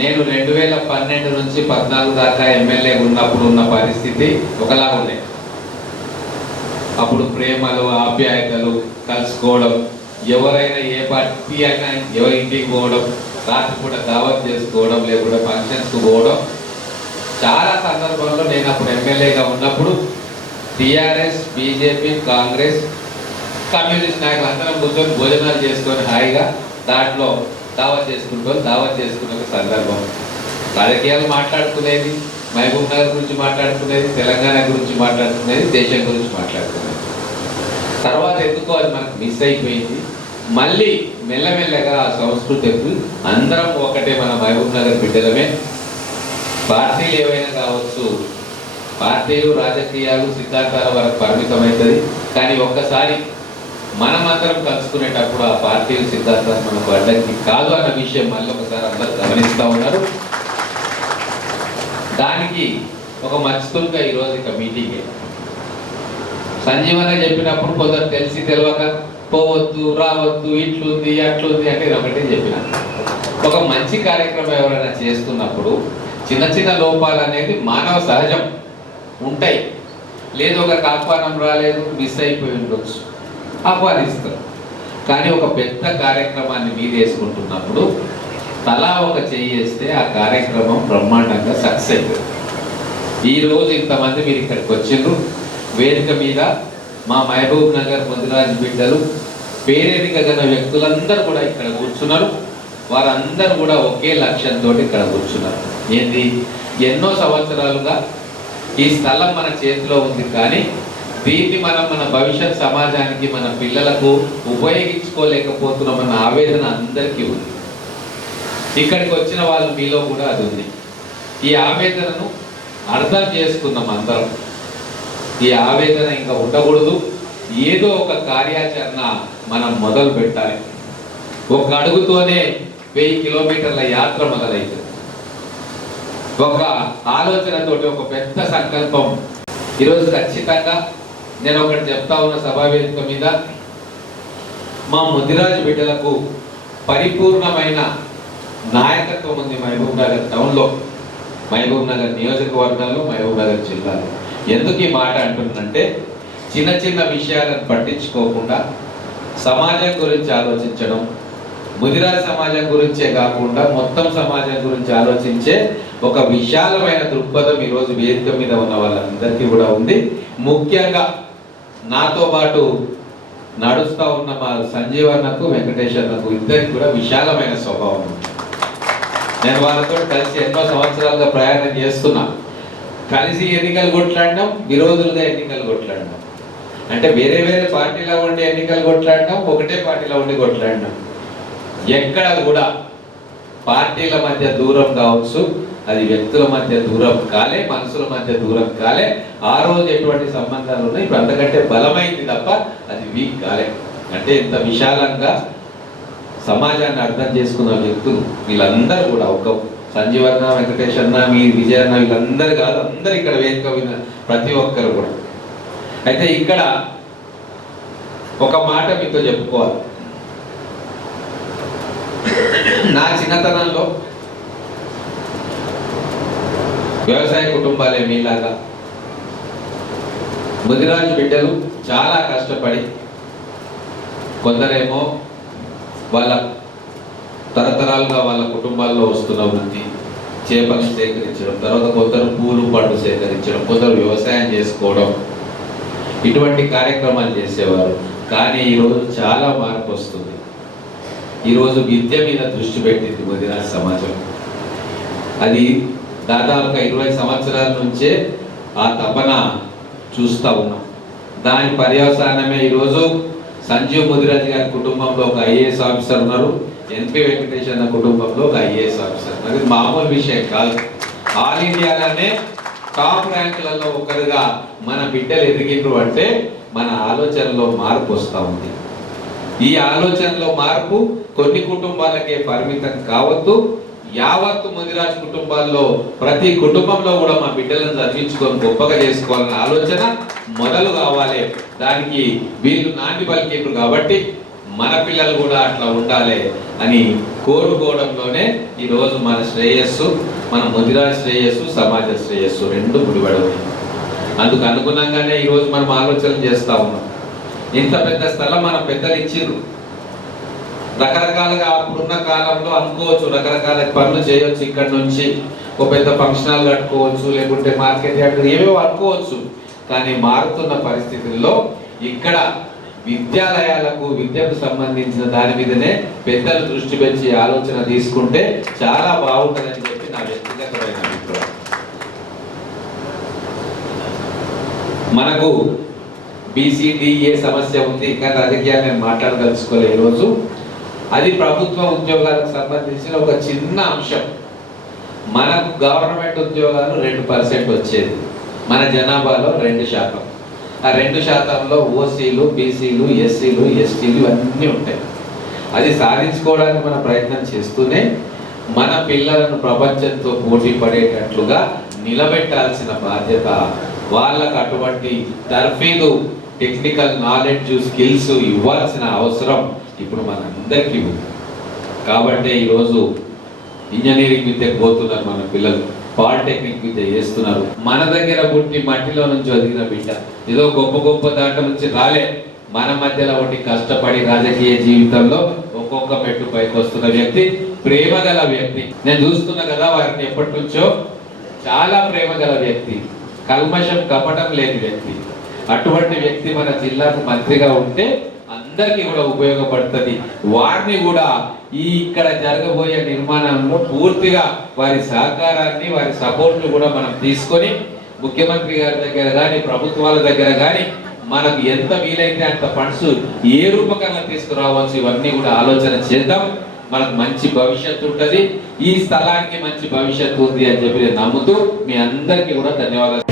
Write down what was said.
నేను 2012 నుంచి 14 దాకా ఎమ్మెల్యే ఉన్నప్పుడు ఉన్న పరిస్థితి ఒకలా ఉండే. అప్పుడు ప్రేమలు ఆప్యాయతలు కలుసుకోవడం, ఎవరైనా ఏ పార్టీ అయినా ఎవరి ఇంటికి పోవడం, రాత్రిపూట దావత్ చేసుకోవడం, లేకుంటే ఫంక్షన్స్కి పోవడం. చాలా సందర్భాల్లో నేను అప్పుడు ఎమ్మెల్యేగా ఉన్నప్పుడు టీఆర్ఎస్, బీజేపీ, కాంగ్రెస్, కమ్యూనిస్ట్ నాయకులు అందరం కూర్చొని భోజనాలు చేసుకొని హాయిగా దాంట్లో దావత్ చేసుకునే ఒక సందర్భం. రాజకీయాలు మాట్లాడుకునేది, మహబూబ్ నగర్ గురించి మాట్లాడుకునేది, తెలంగాణ గురించి మాట్లాడుకునేది, దేశం గురించి మాట్లాడుకునేది. తర్వాత ఎందుకో అది మనకు మిస్ అయిపోయింది. మళ్ళీ మెల్లమెల్లగా ఆ సంస్కృతికి అందరం ఒకటే, మన మహబూబ్ నగర్ బిడ్డలమే. పార్టీలు ఏవైనా కావచ్చు, పార్టీలు రాజకీయాలు సిద్ధాంతాల వరకు పరిమితమవుతుంది. కానీ ఒక్కసారి మనమందరం కలుసుకునేటప్పుడు ఆ పార్టీలు సిద్ధాంతాలు మనకు అడ్డంకి కాదు అన్న విషయం మళ్ళీ ఒకసారి అందరూ గమనిస్తూ ఉన్నారు. దానికి ఒక మచ్చుతులుగా ఈరోజు ఇక మీటింగే. సంజీవన చెప్పినప్పుడు కొందరు తెలిసి తెలియక పోవద్దు, రావద్దు, ఇట్లుంది అట్లుంది అంటే ఒకటే చెప్పిన. ఒక మంచి కార్యక్రమం ఎవరైనా చేస్తున్నప్పుడు చిన్న చిన్న లోపాలు అనేది మానవ సహజం ఉంటాయి. లేదు ఒక ఆహ్వానం రాలేదు, మిస్ అయిపోయి ఉండొచ్చు, ఆహ్వానిస్తారు. కానీ ఒక పెద్ద కార్యక్రమాన్ని మీరు వేసుకుంటున్నప్పుడు తలా ఒక చెయ్యి వేస్తే ఆ కార్యక్రమం బ్రహ్మాండంగా సక్సెస్ అవుతుంది. ఈరోజు ఇంతమంది మీరు ఇక్కడికి వచ్చిండ్రు. వేదిక మీద మా మహబూబ్ నగర్ ముదిరాజ్ బిడ్డలు, పేరెన్నిక గల వ్యక్తులందరూ కూడా ఇక్కడ కూర్చున్నారు. వారందరూ కూడా ఒకే లక్ష్యంతో ఇక్కడ కూర్చున్నారు. ఏంది, ఎన్నో సంవత్సరాలుగా ఈ స్థలం మన చేతిలో ఉంది, కానీ దీన్ని మనం మన భవిష్యత్ సమాజానికి, మన పిల్లలకు ఉపయోగించుకోలేకపోతున్నామన్న ఆవేదన అందరికీ ఉంది. ఇక్కడికి వచ్చిన వాళ్ళు మీలో కూడా అది ఉంది. ఈ ఆవేదనను అర్థం చేసుకుందాం అందరం. ఈ ఆవేదన ఇంకా ఉండకూడదు. ఏదో ఒక కార్యాచరణ మనం మొదలు పెట్టాలి. ఒక అడుగుతోనే 1000 కిలోమీటర్ల యాత్ర మొదలైతుంది. ఒక ఆలోచనతోటి ఒక పెద్ద సంకల్పం. ఈరోజు ఖచ్చితంగా నేను ఒకటి చెప్తా ఉన్న సభావేదిక మీద, మా ముదిరాజు బిడ్డలకు పరిపూర్ణమైన నాయకత్వం ఉంది మహబూబ్ నగర్ టౌన్లో, మహబూబ్ నగర్ నియోజకవర్గంలో, మహబూబ్ నగర్ జిల్లాలో. ఎందుకు ఈ మాట అంటుందంటే, చిన్న చిన్న విషయాలను పట్టించుకోకుండా సమాజం గురించి ఆలోచించడం, ముదిరాజ్ సమాజం గురించే కాకుండా మొత్తం సమాజం గురించి ఆలోచించే ఒక విశాలమైన దృక్పథం ఈరోజు వేదిక మీద ఉన్న వాళ్ళందరికీ కూడా ఉంది. ముఖ్యంగా నాతో పాటు నడుస్తూ ఉన్న మా సంజీవన్నకు, వెంకటేశ్వర్లకు ఇద్దరికి కూడా విశాలమైన స్వభావం ఉంది. నేను వాళ్ళతో కలిసి ఎన్నో సంవత్సరాలుగా ప్రయాణం చేస్తున్నా. కలిసి ఎన్నికలు కొట్లాడడం, విరోధులుగా ఎన్నికలు కొట్లాడడం, అంటే వేరే వేరే పార్టీలో ఉండి ఎన్నికలు కొట్లాడడం, ఒకటే పార్టీలో ఉండి కొట్లాడడం. ఎక్కడ కూడా పార్టీల మధ్య దూరం కావచ్చు, అది వ్యక్తుల మధ్య దూరం కాలే, మనసుల మధ్య దూరం కాలే. ఆ రోజు ఎటువంటి సంబంధాలు ఉన్నాయి, ఇప్పుడు అంతకంటే బలమైంది తప్ప అది వీక్ కాలే. అంటే ఇంత విశాలంగా సమాజాన్ని అర్థం చేసుకున్న వ్యక్తులు వీళ్ళందరూ కూడా, ఒక సంజీవన్న, వెంకటేశ్వరన్న, మీ విజయన్న, వీళ్ళందరూ కాదు, అందరు ఇక్కడ వేదిక విన్న ప్రతి ఒక్కరు కూడా. అయితే ఇక్కడ ఒక మాట మీతో చెప్పుకోవాలి. నా చిన్నతనంలో వ్యవసాయ కుటుంబాలే మీలాగా ముదిరాజు బిడ్డలు చాలా కష్టపడి, కొందరేమో వాళ్ళ తరతరాలుగా వాళ్ళ కుటుంబాల్లో వస్తున్న వృత్తి, చేపలు సేకరించడం, తర్వాత కొందరు పూలు పండ్లు సేకరించడం, కొందరు వ్యవసాయం చేసుకోవడం, ఇటువంటి కార్యక్రమాలు చేసేవారు. కానీ ఈరోజు చాలా మార్పు వస్తుంది. ఈరోజు విద్య మీద దృష్టి పెట్టింది ముదిరాజ్ సమాజం. అది దాదాపుగా 20 సంవత్సరాల నుంచే ఆ తపన చూస్తూ ఉన్నాం. దాని పర్యవసానమే ఈరోజు సంజీవ్ ముదిరాజ్ గారి కుటుంబంలో ఒక ఐఏఎస్ ఆఫీసర్ ఉన్నారు, ఎన్పి వెంకటేశ్వర కుటుంబంలో ఒక ఐఏఎస్ ఆఫీసర్. అది మామూలు విషయం కాదు. ఆల్ ఇండియాలోనే టాప్ ర్యాంకులలో ఒకరుగా మన బిడ్డలు ఎదిగిండ్రు అంటే మన ఆలోచనలో మార్పు వస్తూ ఉంది. ఈ ఆలోచనలో మార్పు కొన్ని కుటుంబాలకే పరిమితం కావద్దు. యావత్తు ముదిరాజ్ కుటుంబాల్లో ప్రతి కుటుంబంలో కూడా మా బిడ్డలను చదివించుకొని గొప్పగా చేసుకోవాలన్న ఆలోచన మొదలు కావాలి. దానికి వీళ్ళు నాంది పలికిండ్రు కాబట్టి మన పిల్లలు కూడా అట్లా ఉండాలి అని కోరుకోవడంలోనే ఈరోజు మన శ్రేయస్సు, మన ముదిరాజ్ శ్రేయస్సు, సమాజ శ్రేయస్సు రెండు ముడిపడవు. అందుకు అనుగుణంగానే ఈరోజు మనం ఆలోచన చేస్తూ ఉన్నాం. ఇంత పెద్ద స్థలం మన పెద్దలు ఇచ్చిర్రు. రకరకాలుగా అప్పుడున్న కాలంలో అనుకోవచ్చు, రకరకాల పనులు చేయొచ్చు. ఇక్కడ నుంచి ఒక పెద్ద ఫంక్షన్ హాల్ కట్టుకోవచ్చు, లేకుంటే మార్కెట్ యార్డ్ ఏవేవో అనుకోవచ్చు. కానీ మారుతున్న పరిస్థితుల్లో ఇక్కడ విద్యాలయాలకు, విద్యకు సంబంధించిన దాని మీదనే పెద్దలు దృష్టి పెంచి ఆలోచన తీసుకుంటే చాలా బాగుంటుందని చెప్పి నా వ్యక్తిగతమైన అభిప్రాయం. మనకు బీసీడీఏ సమస్య ఉంది, ఇంకా రాజకీయాలు నేను మాట్లాడదలుచుకోలే ఈరోజు. అది ప్రభుత్వ ఉద్యోగాలకు సంబంధించిన ఒక చిన్న అంశం. మనకు గవర్నమెంట్ ఉద్యోగాలు 2% వచ్చేది, మన జనాభాలో 2%. ఆ 2%లో ఓసీలు, బీసీలు, ఎస్సీలు, ఎస్టీలు అన్నీ ఉంటాయి. అది సాధించుకోవడానికి మన ప్రయత్నం చేస్తూనే మన పిల్లలను ప్రపంచంతో పోటీ పడేటట్లుగా నిలబెట్టాల్సిన బాధ్యత, వాళ్ళకు అటువంటి తర్ఫీదు, టెక్నికల్ నాలెడ్జ్, స్కిల్స్ ఇవ్వాల్సిన అవసరం ఇప్పుడు మనందరికీ ఉంది. కాబట్టి ఈరోజు ఇంజనీరింగ్ విద్యకు పోతున్నారు మన పిల్లలు, పాలిటెక్నిక్ విద్య చేస్తున్నారు. మన దగ్గర పుట్టి మట్టిలో నుంచి ఒదిగిన బిడ్డ, ఏదో గొప్ప గొప్ప దాంట నుంచి రాలే, మన మధ్యలో ఒకటి కష్టపడి రాజకీయ జీవితంలో ఒక్కొక్క మెట్టు పైకి వస్తున్న వ్యక్తి, ప్రేమ గల వ్యక్తి. నేను చూస్తున్నా కదా వారిని ఎప్పటి నుంచో, చాలా ప్రేమ గల వ్యక్తి, కల్మషం కపటం లేని వ్యక్తి. అటువంటి వ్యక్తి మన జిల్లాకు మంత్రిగా ఉంటే అందరికీ కూడా ఉపయోగపడుతుంది. వారిని కూడా ఈ ఇక్కడ జరగబోయే నిర్మాణంలో పూర్తిగా వారి సహకారాన్ని, వారి సపోర్ట్ కూడా మనం తీసుకొని ముఖ్యమంత్రి గారి దగ్గర కానీ, ప్రభుత్వాల దగ్గర కానీ మనకు ఎంత వీలైతే అంత ఫండ్స్ ఏ రూపకంగా తీసుకురావచ్చు, ఇవన్నీ కూడా ఆలోచన చేద్దాం. మనకు మంచి భవిష్యత్తు ఉంటుంది, ఈ స్థలానికి మంచి భవిష్యత్తు ఉంది అని చెప్పి నేను నమ్ముతూ మీ అందరికీ కూడా ధన్యవాదాలు.